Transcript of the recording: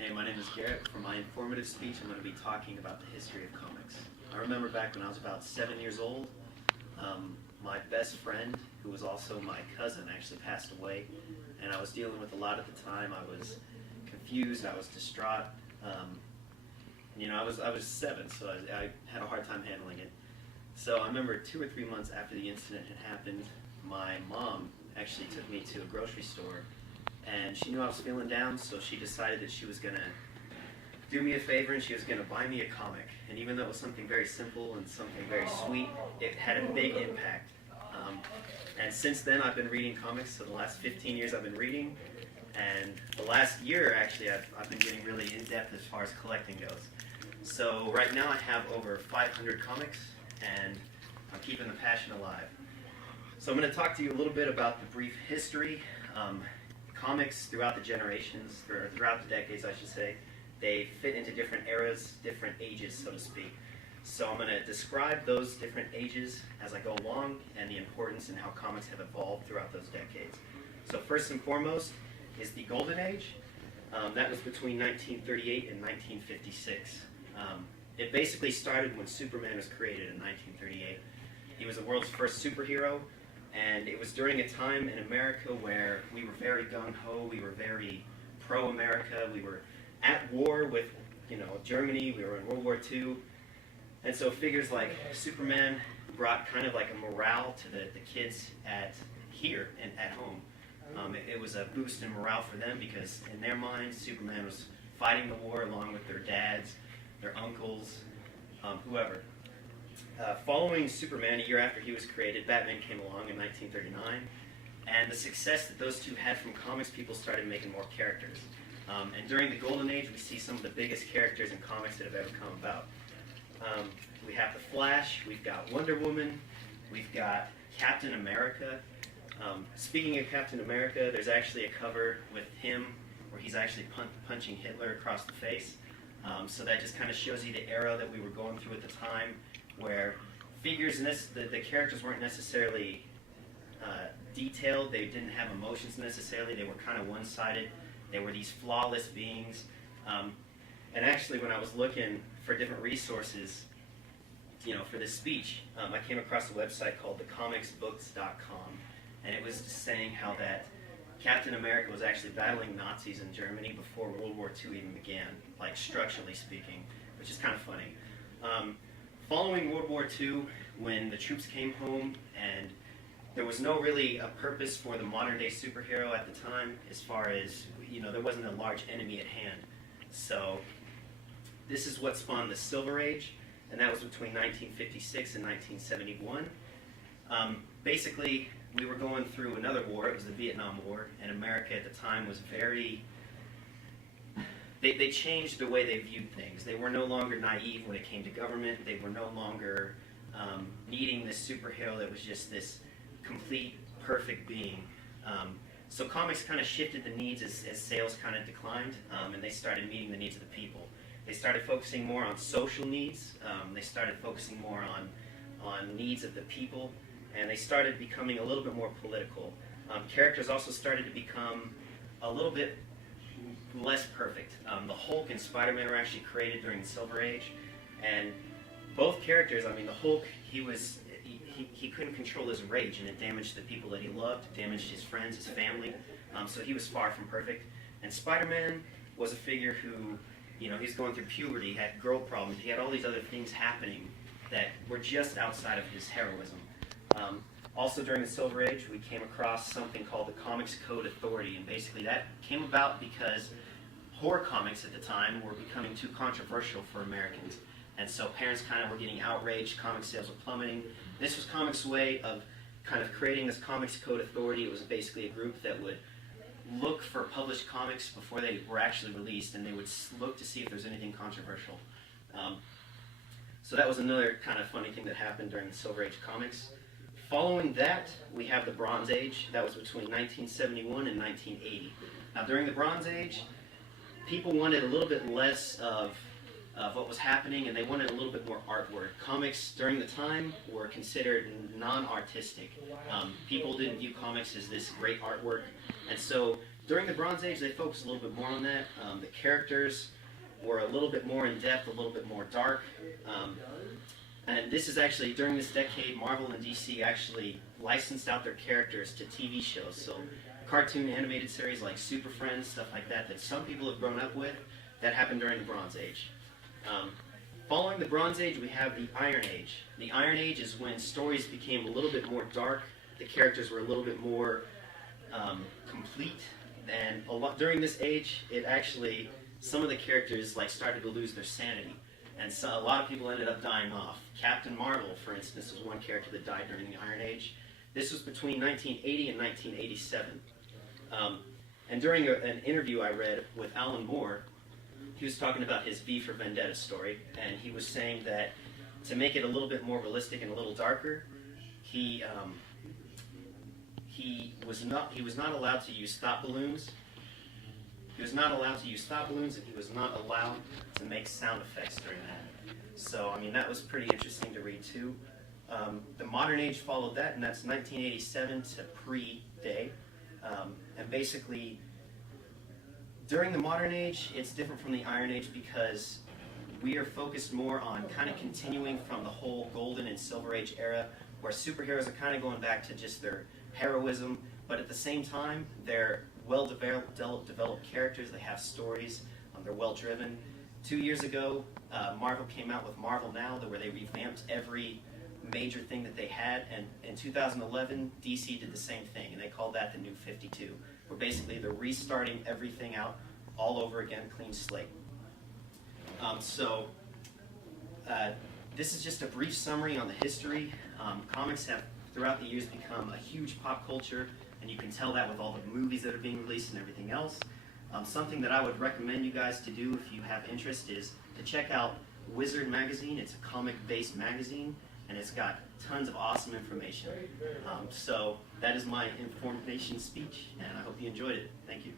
Hey, my name is Garrett. For my informative speech, I'm going to be talking about the history of comics. I remember back when I was about 7 years old, my best friend, who was also my cousin, actually passed away, and I was dealing with a lot at the time. I was confused, I was distraught. I was 7, so I had a hard time handling it. So I remember 2 or 3 months after the incident had happened, my mom actually took me to a grocery store, and she knew I was feeling down, so she decided that she was going to do me a favor and she was going to buy me a comic. And even though it was something very simple and something very sweet, it had a big impact. And since then I've been reading comics. So the last 15 years I've been reading, and the last year actually I've been getting really in-depth as far as collecting goes. So right now I have over 500 comics, and I'm keeping the passion alive. So I'm going to talk to you a little bit about the brief history. Comics throughout the generations, or throughout the decades I should say, they fit into different eras, different ages, so to speak. So I'm going to describe those different ages as I go along, and the importance and how comics have evolved throughout those decades. So first and foremost is the Golden Age. That was between 1938 and 1956. It basically started when Superman was created in 1938. He was the world's first superhero, and it was during a time in America where we were very gung-ho, we were very pro-America, we were at war with Germany, we were in World War II, and so figures like Superman brought kind of like a morale to the kids here and at home. It was a boost in morale for them because in their minds Superman was fighting the war along with their dads, their uncles, whoever. Following Superman, a year after he was created, Batman came along in 1939, and the success that those two had from comics, people started making more characters. And during the Golden Age, we see some of the biggest characters in comics that have ever come about. We have the Flash, we've got Wonder Woman, we've got Captain America. Speaking of Captain America, there's actually a cover with him where he's actually punching Hitler across the face. So that just kind of shows you the era that we were going through at the time, where figures in this, the characters weren't necessarily detailed, they didn't have emotions necessarily, they were kind of one-sided. They were these flawless beings. And actually, when I was looking for different resources, for this speech, I came across a website called thecomicsbooks.com, and it was just saying how that Captain America was actually battling Nazis in Germany before World War II even began, like structurally speaking, which is kind of funny. Following World War II, when the troops came home and there was no really a purpose for the modern-day superhero at the time, as far as, there wasn't a large enemy at hand. So this is what spawned the Silver Age, and that was between 1956 and 1971. Basically, we were going through another war. It was the Vietnam War, and America at the time was very... They changed the way they viewed things. They were no longer naive when it came to government. They were no longer needing this superhero that was just this complete, perfect being. So comics kind of shifted the needs as sales kind of declined, and they started meeting the needs of the people. They started focusing more on social needs. They started focusing more on needs of the people, and they started becoming a little bit more political. Characters also started to become a little bit less perfect. The Hulk and Spider-Man were actually created during the Silver Age, and both characters, the Hulk, he couldn't control his rage, and it damaged the people that he loved, damaged his friends, his family, so he was far from perfect. And Spider-Man was a figure who, he was going through puberty, he had girl problems, he had all these other things happening that were just outside of his heroism. Also during the Silver Age, we came across something called the Comics Code Authority, and basically that came about because horror comics at the time were becoming too controversial for Americans. And so parents kind of were getting outraged, comic sales were plummeting. This was comics' way of kind of creating this Comics Code Authority. It was basically a group that would look for published comics before they were actually released, and they would look to see if there's anything controversial. So that was another kind of funny thing that happened during the Silver Age comics. Following that, we have the Bronze Age. That was between 1971 and 1980. Now during the Bronze Age, people wanted a little bit less of what was happening, and they wanted a little bit more artwork. Comics during the time were considered non-artistic. People didn't view comics as this great artwork, and so During the Bronze Age, they focused a little bit more on that. The characters were a little bit more in depth, a little bit more dark. And this is actually, during this decade, Marvel and DC actually licensed out their characters to TV shows. So cartoon animated series like Super Friends, stuff like that, that some people have grown up with, that happened during the Bronze Age. Following the Bronze Age, we have the Iron Age. The Iron Age is when stories became a little bit more dark, the characters were a little bit more complete, and during this age, it actually, some of the characters started to lose their sanity, and so a lot of people ended up dying off. Captain Marvel, for instance, was one character that died during the Iron Age. This was between 1980 and 1987. And during an interview I read with Alan Moore, he was talking about his V for Vendetta story, and he was saying that to make it a little bit more realistic and a little darker, he was not allowed to use stop balloons. He was not allowed to use stop balloons, and he was not allowed to make sound effects during that. So, I mean, that was pretty interesting to read too. The modern age followed that, and that's 1987 to pre-day. And basically, during the modern age, it's different from the Iron Age because we are focused more on kind of continuing from the whole Golden and Silver Age era, where superheroes are kind of going back to just their heroism, but at the same time, they're well-developed characters, they have stories, they're well-driven. 2 years ago, Marvel came out with Marvel Now, where they revamped every major thing that they had, and in 2011, DC did the same thing, and they called that the New 52, where basically they're restarting everything out all over again, clean slate. This is just a brief summary on the history. Comics have, throughout the years, become a huge pop culture, and you can tell that with all the movies that are being released and everything else. Something that I would recommend you guys to do if you have interest is to check out Wizard Magazine. It's a comic-based magazine, and it's got tons of awesome information. So that is my information speech, and I hope you enjoyed it. Thank you.